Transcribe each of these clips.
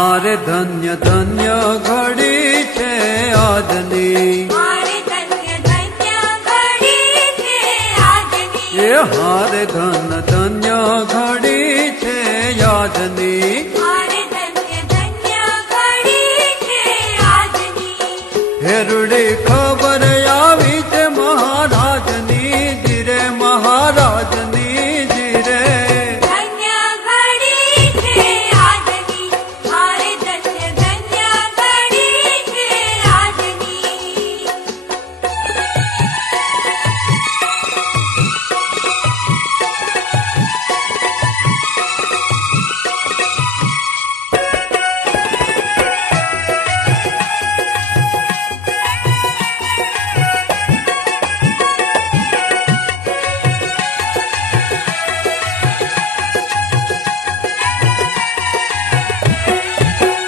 હારે ધન્ય ધન્ય ઘડી છે આજની, હારે ધન્ય ધન્ય ઘડી છે આજની, એ હારે ધન ધન્ય ઘડી છે આજની, હારે ધન્ય ધન્ય ઘડી છે આજની. હેરુડી ખબર આવી છે મહારાજની જીરે, મહારાજની જીરે. ધન્ય ઘડી છે આજની, હારે ધન્ય ધન્ય ઘડી છે આજની.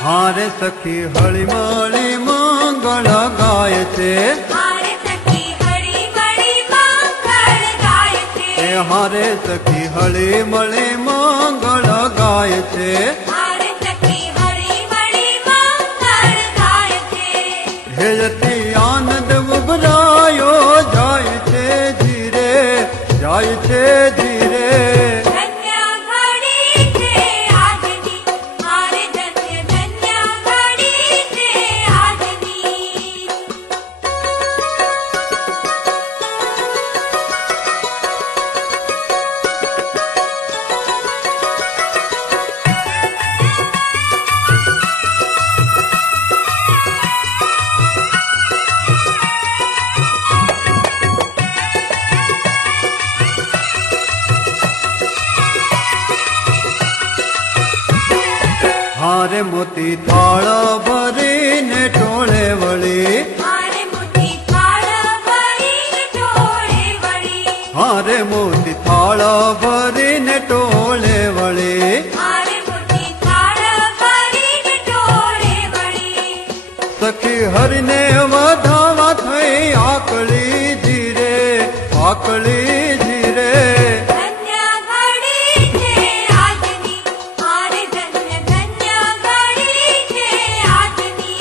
હારે સખી હળી મળી મંગળ ગાય છે, હારે સખી હળી મળી મંગળ ગાય છે, એ હારે સખી હળી મળી મંગળ ગાય છે. હારે સખી હળી મળી મંગળ ગાય છે. હેયતી આનંદ ઉભરાયો જાય છે ધીરે, જાય છે ધીરે. ધન્ય ઘડી છે આજની, હારે ધન્ય ધન્ય ઘડી છે આજની. હારે મોતી થાળ ભરીને ટોળે વળી, હારે મોટી થાળ ભરીને ટોળે વળી, હારે મોતી થાળ ભરીને ટોળે વળી. હારે મોટી થાળ ભરીને ટોળે વળી. સખી હરિને વધાવા થઈ આકળી ધીરે, આકળી ધીરે. ધન્ય ઘડી છે આજની, હારે ધન્ય ધન્ય ઘડી છે આજની.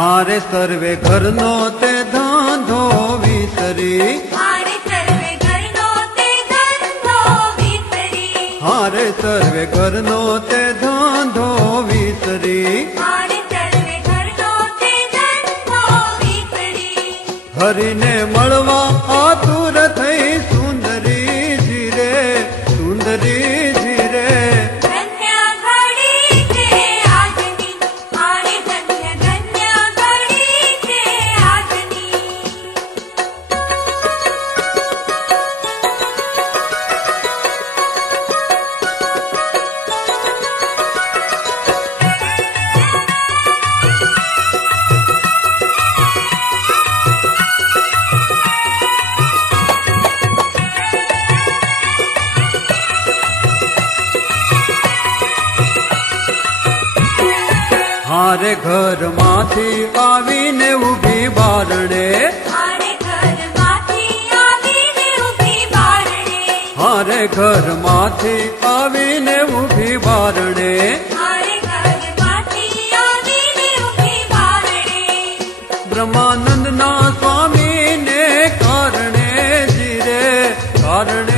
હારે સર્વે ઘરનો તે ધાંધો વિસરી, હારે સર્વે ઘરનો તે ધંધો વિસરી, હારે સર્વે ઘરનો તે ધાંધો વિસરી. હારે સર્વે ઘરનો તે ધંધો વિસરી. હરિને મળવા આતુર થઈ સુંદરી ધીરે, સુંદરી ધીરે. ધન્ય ઘડી છે આજની, હારે ધન્ય ધન્ય ઘડી છે આજની. હારે ઘરમાંથી આવીને ઊભી બારણે, હારે ઘરમાંથી આવીને ઊભી બારણે, હારે ઘરમાંથી આવીને ઊભી બારણે. હારે ઘરમાંથી આવીને ઊભી બારણે. બ્રહ્માનંદના સ્વામીને કારણે ધીરે, કારણે